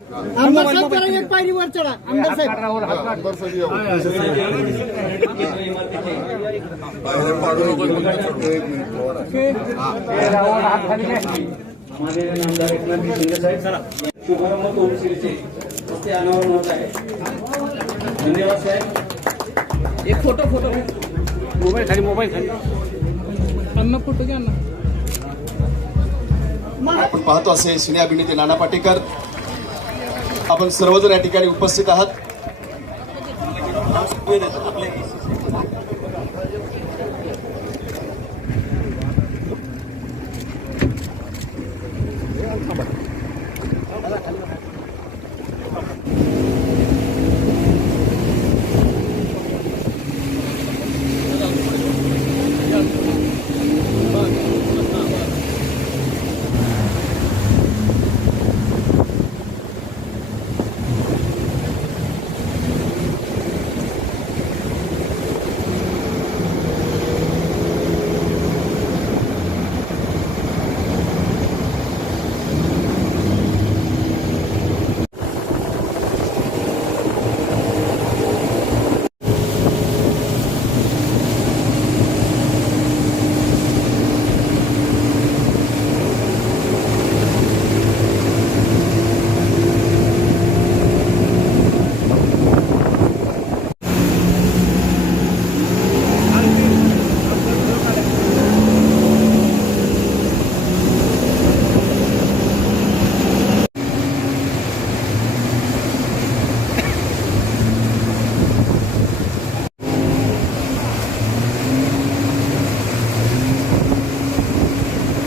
आमदार साहेब जरा एक पायरी वर चढा. आमदार साहेब. माझे नामदार एकनाथ शिंदे साहेब शुभारंभ तोमसिरीचे हस्ते अनावरण होत आहे धन्यवाद साहेब एक फोटो फोटो. मोबाईल खाली मोबाईल खाली. अण्णा फोटो घ्या ना. आपण पाहतो असे सिने अभिनेते नाना पाटेकर. आपण सर्वजण या ठिकाणी उपस्थित आहात.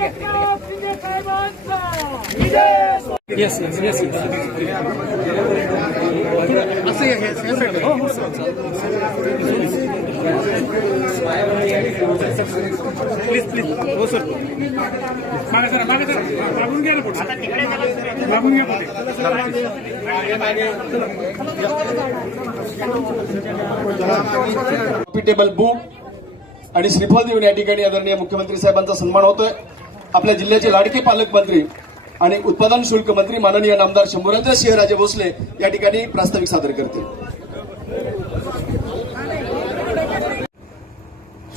घ्या yes yes yes please please हो सर मागे जरा मागे जरा मागून घ्या ना पुढे मागून घ्या पुढे बुक आणि श्रीफल देऊन या ठिकाणी आदरणीय मुख्यमंत्री साहेबांचा सन्मान होतोय. आपल्या जिल्ह्याचे लाडके पालकमंत्री आणि उत्पादन शुल्क मंत्री माननीय नामदार शंभूराजे सिंहराजे भोसले या ठिकाणी प्रास्ताविक सादर करतील.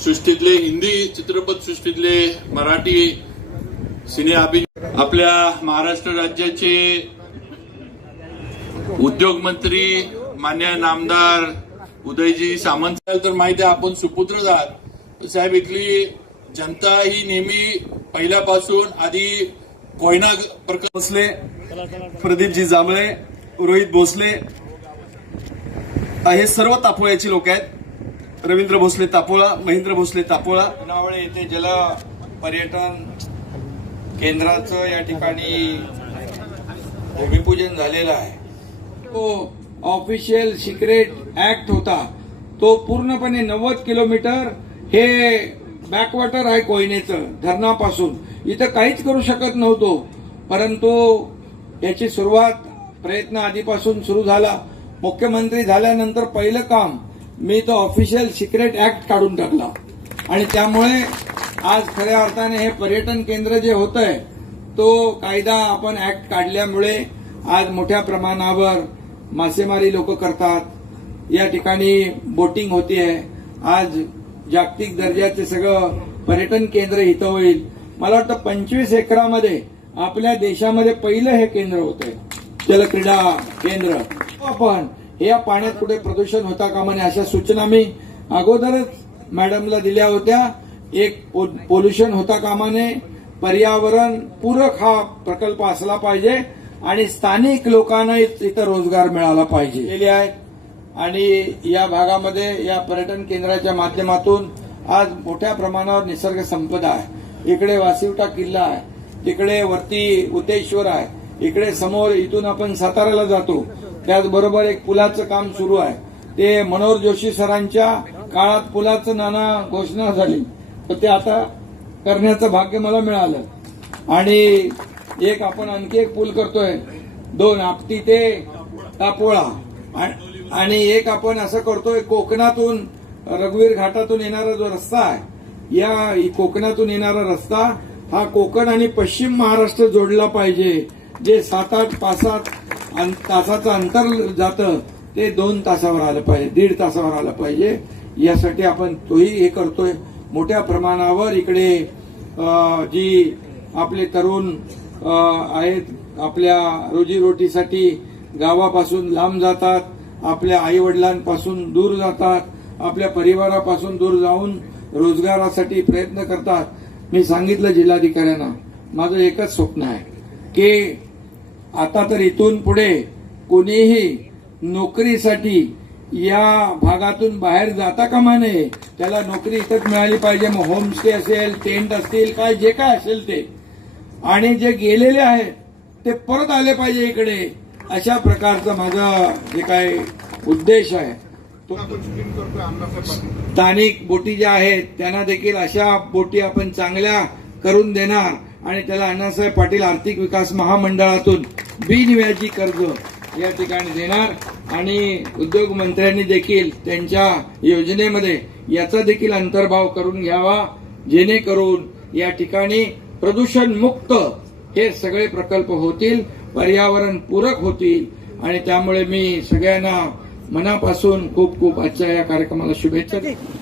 सृष्टीतले हिंदी चित्रपट सृष्टीतले मराठी सिने आपल्या महाराष्ट्र राज्याचे उद्योग मंत्री मान्य नामदार उदयजी सामंत तर माहिती आहे आपण सुपुत्र आहात. साहेब इथली जनता ही नेहमी पहिल्यापासून आधी कोयना प्रकल्प भोसले प्रदीपजी जांभळे रोहित भोसले. हे सर्व तापोळ्याची लोक आहेत. रवींद्र भोसले तापोळा महेंद्र भोसले तापोळा. नावळे येथे जल पर्यटन केंद्राचं या ठिकाणी भूमिपूजन झालेलं आहे. तो ऑफिशियल सिक्रेट ऍक्ट होता. तो पूर्णपणे नव्वद किलोमीटर हे बॅकवॉटर आहे कोयनेचं धरणापासून. इथं काहीच करू शकत नव्हतो. परंतु याची सुरुवात प्रयत्न आधीपासून सुरू झाला. मुख्यमंत्री झाल्यानंतर पहिलं काम मी तो ऑफिशियल सिक्रेट ऍक्ट काढून टाकला. आणि त्यामुळे आज खऱ्या अर्थाने हे पर्यटन केंद्र जे होत आहे तो कायदा आपण ऍक्ट काढल्यामुळे आज मोठ्या प्रमाणावर मासेमारी लोक करतात. या ठिकाणी बोटिंग होती आहे आज जागतिक दर्जाचे सगळं पर्यटन केंद्र इथं होईल. मला वाटतं पंचवीस एकरामध्ये आपल्या देशामध्ये पहिलं हे केंद्र होतंय. जलक्रीडा केंद्र. हो, आपण हे या पाण्यात कुठे प्रदूषण होता कामा नये अशा सूचना मी अगोदरच मॅडमला दिल्या होत्या. एक पोल्युशन होता कामा नये. पर्यावरण पूरक हा प्रकल्प असला पाहिजे आणि स्थानिक लोकांना इथं रोजगार मिळाला पाहिजे. आहे आणि या भागामध्ये या पर्यटन केंद्राच्या माध्यमातून आज मोठ्या प्रमाणावर निसर्ग संपदा आहे. इकडे वासिवटा किल्ला आहे. तिकडे वरती उतेश्वर आहे. इकडे समोर इथून आपण साताऱ्याला जातो. त्याचबरोबर एक पुलाचं काम सुरू आहे. ते मनोहर जोशी सरांच्या काळात पुलाचं नाना घोषणा झाली. तर ते आता करण्याचं भाग्य मला मिळालं. आणि एक आपण आणखी एक पूल करतोय. दोन आपटी ते तापोळा. आणि- एक आपण असं करतोय कोकणातून रघुवीर घाटातून येणारा जो रस्ता आहे या कोकणातून येणारा रस्ता हा कोकण आणि पश्चिम महाराष्ट्र जोडला पाहिजे. जे सात आठ पाच सात तासाचं अंतर जातं ते दोन तासावर आलं पाहिजे दीड तासावर आलं पाहिजे. यासाठी आपण तोही हे करतोय. मोठ्या प्रमाणावर इकडे जी आपले तरुण आहेत आपल्या रोजीरोटीसाठी गावापासून लांब जातात आपल्या आई वडिलांपासून दूर जातात आपल्या परिवारापासून दूर जाऊन रोजगारासाठी प्रयत्न करतात. मी सांगितलं जिल्हाधिकाऱ्यांना माझं एकच स्वप्न आहे की आता तर इथून पुढे कोणीही नोकरीसाठी या भागातून बाहेर जाता कामा नये. त्याला नोकरी इथंच मिळाली पाहिजे. मग होमस्टे असेल टेंट असतील काय जे काय असेल ते. आणि जे गेलेले आहेत ते परत आले पाहिजे इकडे. अशा प्रकारचा माझा जे काय उद्देश आहे तो स्थानिक बोटी ज्या आहेत त्यांना देखील अशा बोटी आपण चांगल्या करून देणार. आणि त्याला अण्णासाहेब पाटील आर्थिक विकास महामंडळातून बिनव्याजी कर्ज या ठिकाणी देणार. आणि उद्योग मंत्र्यांनी देखील त्यांच्या योजनेमध्ये याचा देखील अंतर्भाव करून घ्यावा. जेणेकरून या ठिकाणी प्रदूषण मुक्त हे सगळे प्रकल्प होतील. पर्यावरण पूरक होतील आणि त्यामुळे मी सगळ्यांना मनापासून खूप खूप आजच्या या कार्यक्रमाला शुभेच्छा देतो.